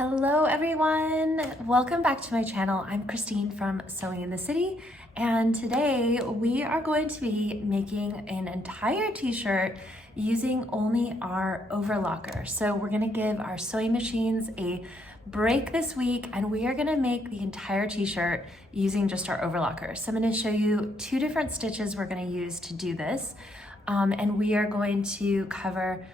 Hello everyone, welcome back to my channel. I'm Christine from Sewing in the City, and today we are going to be making an entire t-shirt using only our overlocker. So we're gonna give our sewing machines a break this week and we are gonna make the entire t-shirt using just our overlocker. So I'm gonna show you two different stitches we're gonna use to do this. And we are going to cover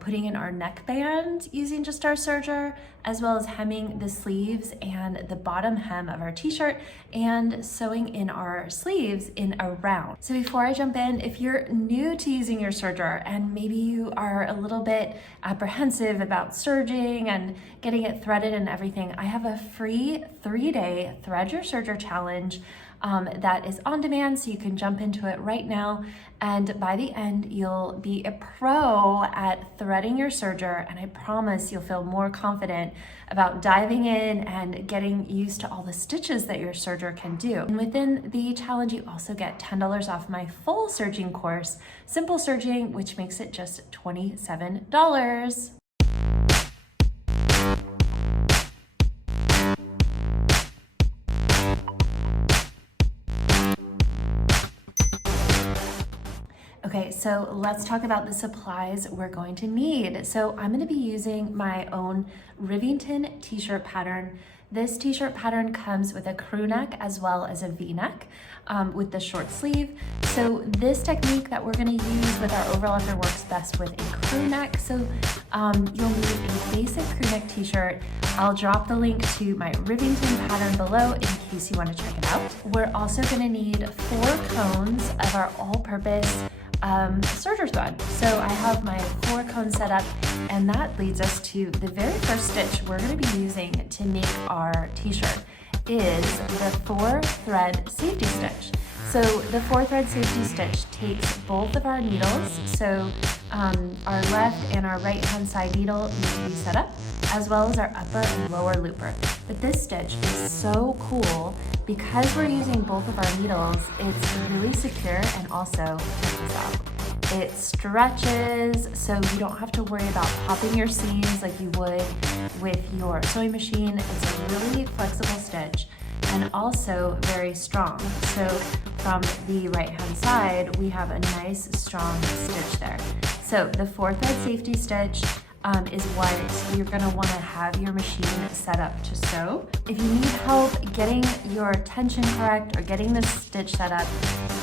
putting in our neckband using just our serger, as well as hemming the sleeves and the bottom hem of our t-shirt and sewing in our sleeves in a round. So before I jump in, if you're new to using your serger and maybe you are a little bit apprehensive about serging and getting it threaded and everything, I have a free 3-day Thread Your Serger challenge that is on demand, so you can jump into it right now, and by the end you'll be a pro at threading your serger, and I promise you'll feel more confident about diving in and getting used to all the stitches that your serger can do. And within the challenge you also get $10 off my full serging course, Simple Serging, which makes it just $27. Okay, so let's talk about the supplies we're going to need. So I'm going to be using my own Rivington t-shirt pattern. This t-shirt pattern comes with a crew neck as well as a v-neck with the short sleeve. So this technique that we're going to use with our overlocker works best with a crew neck. So you'll need a basic crew neck t-shirt. I'll drop the link to my Rivington pattern below in case you want to check it out. We're also going to need 4 cones of our all-purpose serger thread. So I have my 4 cones set up, and that leads us to the very first stitch we're going to be using to make our t-shirt is the 4-thread safety stitch. So the 4-thread safety stitch takes both of our needles, so our left and our right hand side needle need to be set up, as well as our upper and lower looper. But this stitch is so cool because we're using both of our needles. It's really secure, and also, check this out, it stretches, so you don't have to worry about popping your seams like you would with your sewing machine. It's a really flexible stitch and also very strong. So from the right hand side, we have a nice strong stitch there. So the 4-thread safety stitch is what you're going to want to have your machine set up to sew. If you need help getting your tension correct or getting this stitch set up,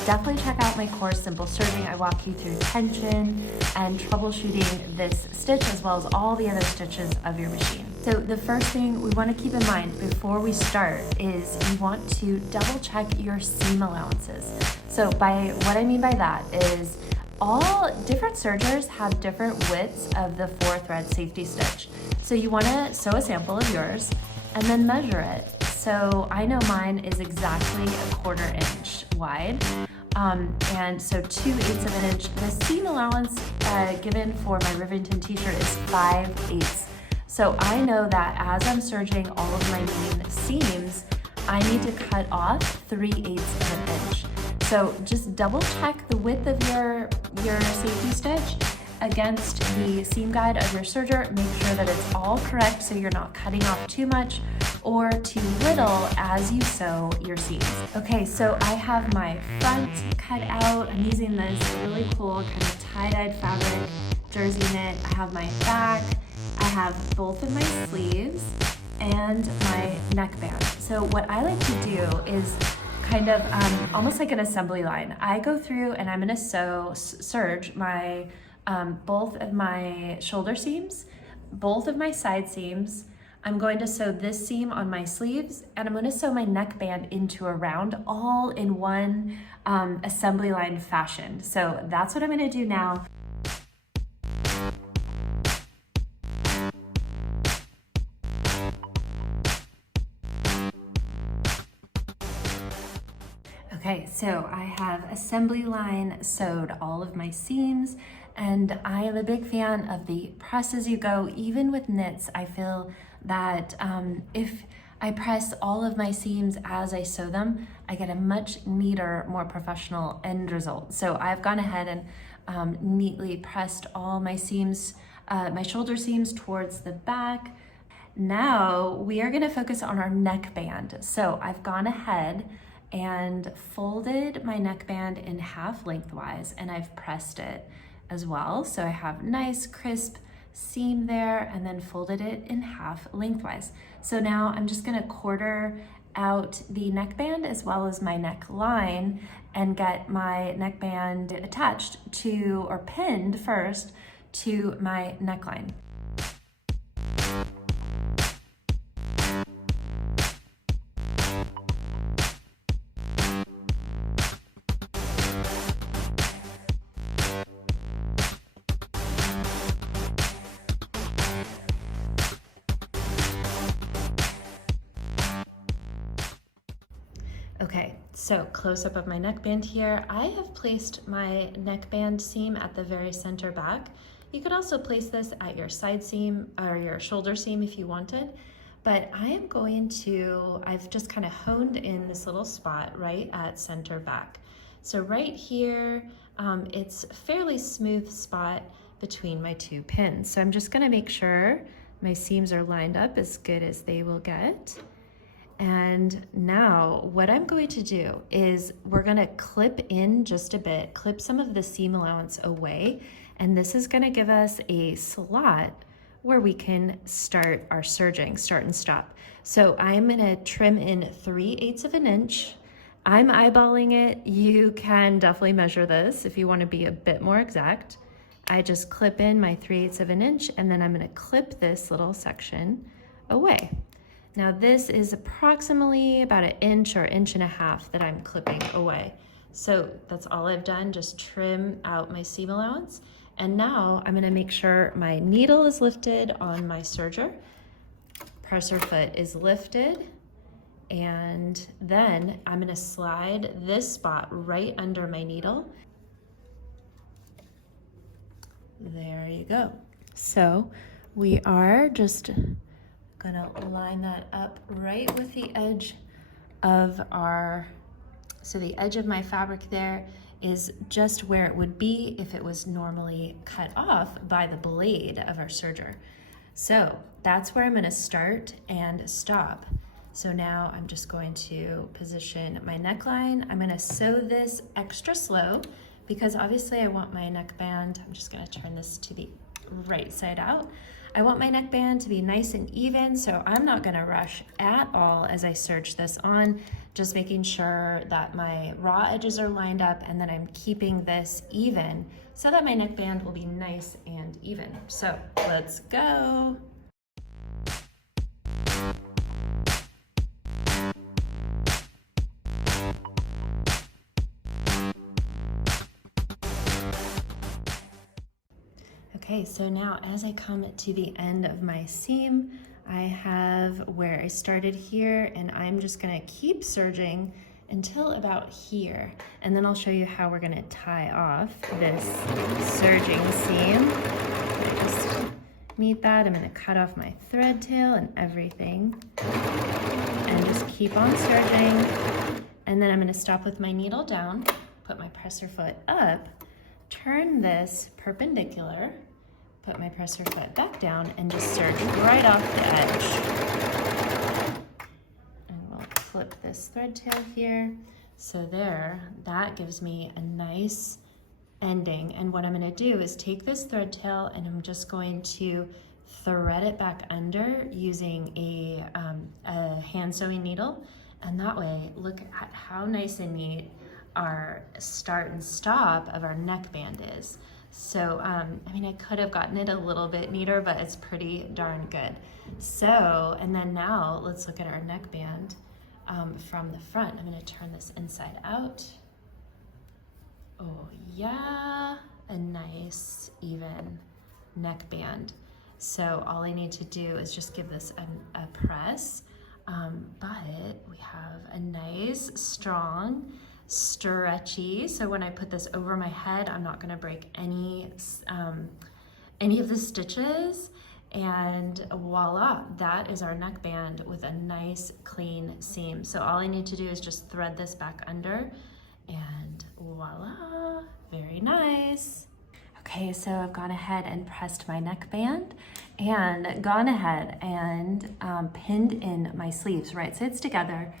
definitely check out my course, Simple Serging. I walk you through tension and troubleshooting this stitch as well as all the other stitches of your machine. So the first thing we want to keep in mind before we start is you want to double check your seam allowances. So by what I mean by that is all different sergers have different widths of the 4-thread safety stitch. So you want to sew a sample of yours and then measure it. So I know mine is exactly a 1/4 inch wide. And so 2/8 of an inch. The seam allowance given for my Rivington t-shirt is 5/8. So I know that as I'm serging all of my main seams, I need to cut off 3/8 of an inch. So just double check the width of your safety stitch against the seam guide of your serger. Make sure that it's all correct so you're not cutting off too much or too little as you sew your seams. Okay, so I have my front cut out. I'm using this really cool kind of tie-dyed fabric jersey knit. I have my back. I have both of my sleeves and my neckband. So what I like to do is kind of almost like an assembly line. I go through and I'm going to serge my both of my shoulder seams, both of my side seams. I'm going to sew this seam on my sleeves, and I'm going to sew my neckband into a round, all in one assembly line fashion. So that's what I'm going to do now. Okay, so I have assembly line sewed all of my seams, and I am a big fan of the press as you go. Even with knits, I feel that if I press all of my seams as I sew them, I get a much neater, more professional end result. So I've gone ahead and neatly pressed all my seams, my shoulder seams towards the back. Now we are gonna focus on our neckband. So I've gone ahead and folded my neckband in half lengthwise, and I've pressed it as well. So I have nice crisp seam there, and then folded it in half lengthwise. So now I'm just gonna quarter out the neckband as well as my neckline and get my neckband attached to, or pinned first, to my neckline. Okay, so close up of my neckband here. I have placed my neckband seam at the very center back. You could also place this at your side seam or your shoulder seam if you wanted, but I am going to, I've just kind of honed in this little spot right at center back. So right here, it's a fairly smooth spot between my two pins. So I'm just gonna make sure my seams are lined up as good as they will get. And now what I'm going to do is we're gonna clip in just a bit, clip some of the seam allowance away, and this is gonna give us a slot where we can start our serging, start and stop. So I'm gonna trim in 3/8 of an inch. I'm eyeballing it. You can definitely measure this if you wanna be a bit more exact. I just clip in my 3/8 of an inch, and then I'm gonna clip this little section away. Now this is approximately about 1 inch or 1.5 inches that I'm clipping away. So that's all I've done, just trim out my seam allowance. And now I'm gonna make sure my needle is lifted on my serger, presser foot is lifted, and then I'm gonna slide this spot right under my needle. There you go. So we are just gonna line that up right with the edge of our, so the edge of my fabric there is just where it would be if it was normally cut off by the blade of our serger. So that's where I'm gonna start and stop. So now I'm just going to position my neckline. I'm gonna sew this extra slow because obviously I want my neckband, I'm just gonna turn this to the right side out. I want my neckband to be nice and even, so I'm not gonna rush at all as I serge this on, just making sure that my raw edges are lined up and that I'm keeping this even so that my neckband will be nice and even. So let's go. Okay, so now as I come to the end of my seam, I have where I started here, and I'm just gonna keep serging until about here. And then I'll show you how we're gonna tie off this serging seam. I just meet that, I'm gonna cut off my thread tail and everything, and just keep on serging. And then I'm gonna stop with my needle down, put my presser foot up, turn this perpendicular, put my presser foot back down, and just serge right off the edge. And we'll flip this thread tail here. So there, that gives me a nice ending. And what I'm gonna do is take this thread tail and I'm just going to thread it back under using a hand sewing needle. And that way, look at how nice and neat our start and stop of our neckband is. So, I mean, I could have gotten it a little bit neater, but it's pretty darn good. So, and then now let's look at our neckband from the front. I'm gonna turn this inside out. Oh yeah, a nice even neckband. So all I need to do is just give this a press, but we have a nice, strong, stretchy. So when I put this over my head, I'm not gonna break any of the stitches, and voila, that is our neckband with a nice clean seam. So all I need to do is just thread this back under, and voila, very nice. Okay, so I've gone ahead and pressed my neckband, and gone ahead and pinned in my sleeves, right sides together.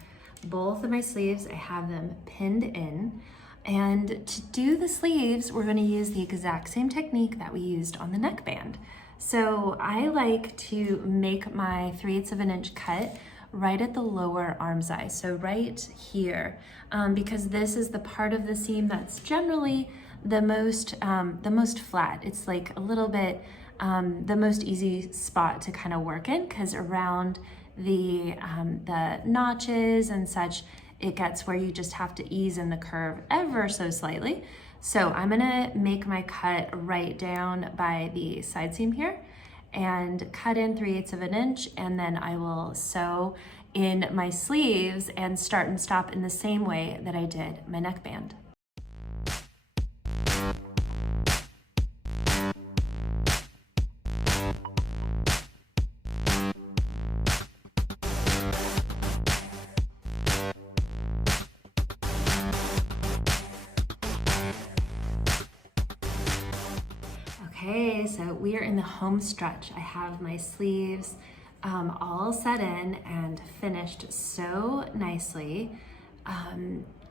Both of my sleeves, I have them pinned in. And to do the sleeves, we're gonna use the exact same technique that we used on the neckband. So I like to make my 3/8 of an inch cut right at the lower arm size, so right here, because this is the part of the seam that's generally the most flat. It's like a little bit the most easy spot to kind of work in, because around the notches and such, it gets where you just have to ease in the curve ever so slightly. So I'm gonna make my cut right down by the side seam here and cut in 3/8 of an inch, and then I will sew in my sleeves and start and stop in the same way that I did my neckband. Okay, so we are in the home stretch. I have my sleeves all set in and finished so nicely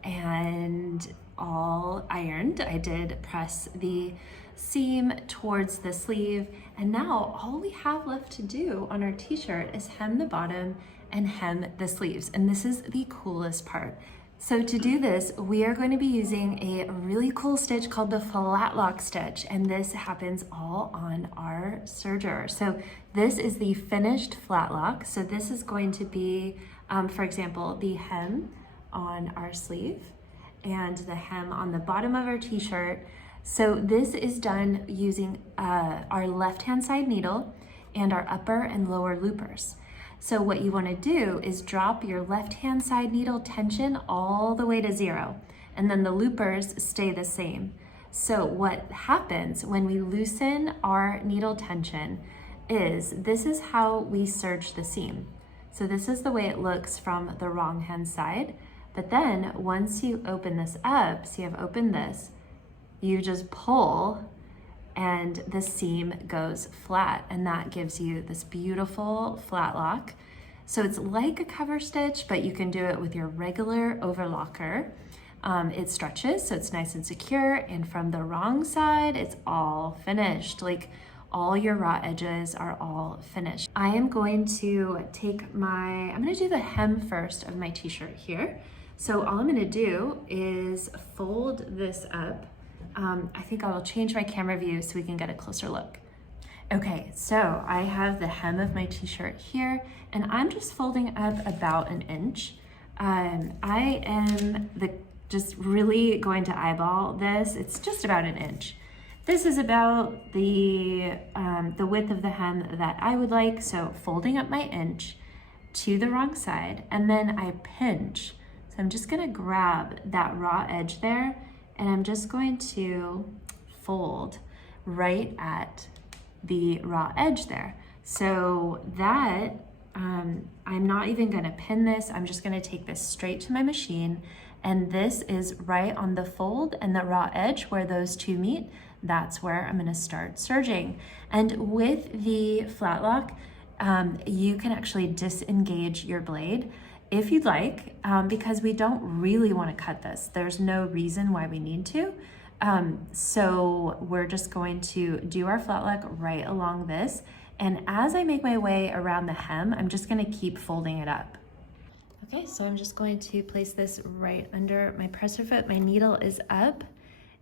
and all ironed. I did press the seam towards the sleeve, and now all we have left to do on our t-shirt is hem the bottom and hem the sleeves, and this is the coolest part. So to do this, we are going to be using a really cool stitch called the Flatlock stitch, and this happens all on our serger. So this is the finished Flatlock. So this is going to be, for example, the hem on our sleeve and the hem on the bottom of our t-shirt. So this is done using our left-hand side needle and our upper and lower loopers. So what you want to do is drop your left-hand side needle tension all the way to 0, and then the loopers stay the same. So what happens when we loosen our needle tension is this is how we serge the seam. So this is the way it looks from the wrong hand side. But then once you open this up, so you have opened this, you just pull and the seam goes flat, and that gives you this beautiful flat lock. So it's like a cover stitch, but you can do it with your regular overlocker. It stretches, so it's nice and secure, and from the wrong side, it's all finished. Like all your raw edges are all finished. I am going to I'm gonna do the hem first of my t-shirt here. So all I'm gonna do is fold this up. I think I will change my camera view so we can get a closer look. Okay, so I have the hem of my t-shirt here, and I'm just folding up about an inch. I am just really going to eyeball this. It's just about an inch. This is about the width of the hem that I would like, so folding up my inch to the wrong side, and then I pinch. So I'm just gonna grab that raw edge there, and I'm just going to fold right at the raw edge there. So that, I'm not even gonna pin this, I'm just gonna take this straight to my machine, and this is right on the fold and the raw edge where those two meet. That's where I'm gonna start serging. And with the Flatlock, you can actually disengage your blade if you'd like, because we don't really want to cut this. There's no reason why we need to. So we're just going to do our Flatlock right along this. And as I make my way around the hem, I'm just going to keep folding it up. Okay, so I'm just going to place this right under my presser foot. My needle is up,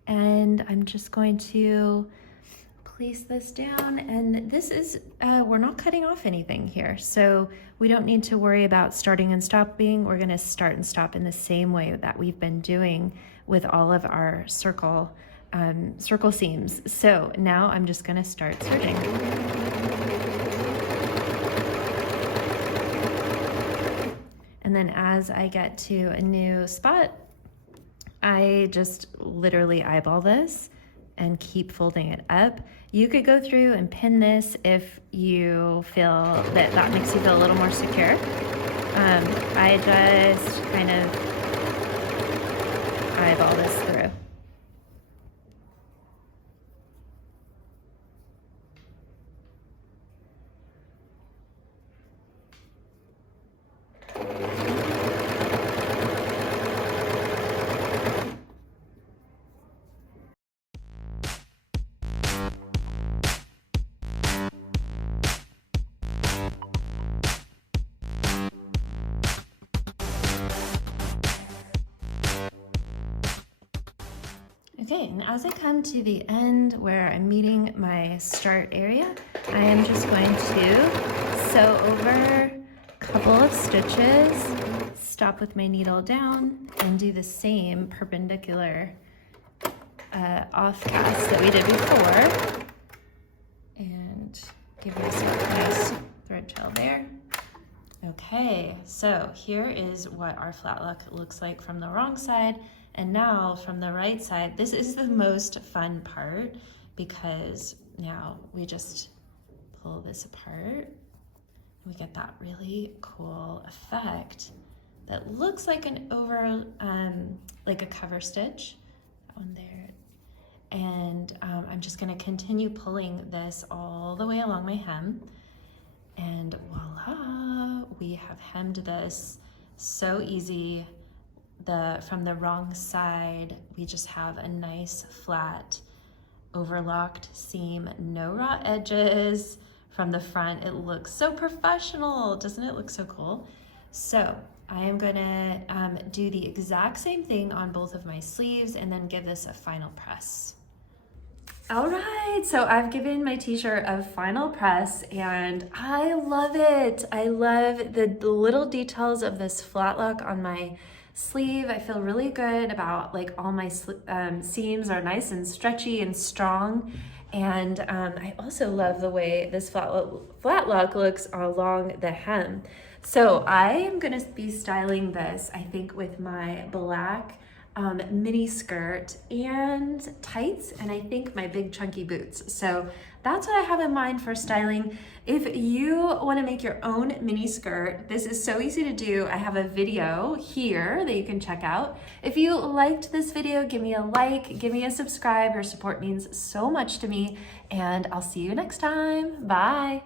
and I'm just going to place this down, and this is, we're not cutting off anything here, so we don't need to worry about starting and stopping. We're gonna start and stop in the same way that we've been doing with all of our circle seams. So now I'm just gonna start serging. And then as I get to a new spot, I just literally eyeball this and keep folding it up. You could go through and pin this if you feel that makes you feel a little more secure. I just kind of eyeball this through. Okay, and as I come to the end where I'm meeting my start area, I am just going to sew over a couple of stitches, stop with my needle down, and do the same perpendicular off cast that we did before. And give myself a nice thread trail there. Okay, so here is what our flatlock looks like from the wrong side. And now from the right side, this is the most fun part because now we just pull this apart. We get that really cool effect that looks like an like a cover stitch. That one there. And I'm just gonna continue pulling this all the way along my hem. And voila, we have hemmed this so easy. From the wrong side, we just have a nice flat overlocked seam, no raw edges. From the front, it looks so professional. Doesn't it look so cool? So I am gonna do the exact same thing on both of my sleeves and then give this a final press. All right, so I've given my t-shirt a final press and I love it. I love the little details of this flatlock on my sleeve. I feel really good about like all my seams are nice and stretchy and strong. And I also love the way this flatlock looks along the hem. So I am gonna be styling this, I think, with my black mini skirt and tights, and I think my big chunky boots. So that's what I have in mind for styling. If you want to make your own mini skirt, this is so easy to do. I have a video here that you can check out. If you liked this video, give me a like, give me a subscribe. Your support means so much to me, and I'll see you next time. Bye.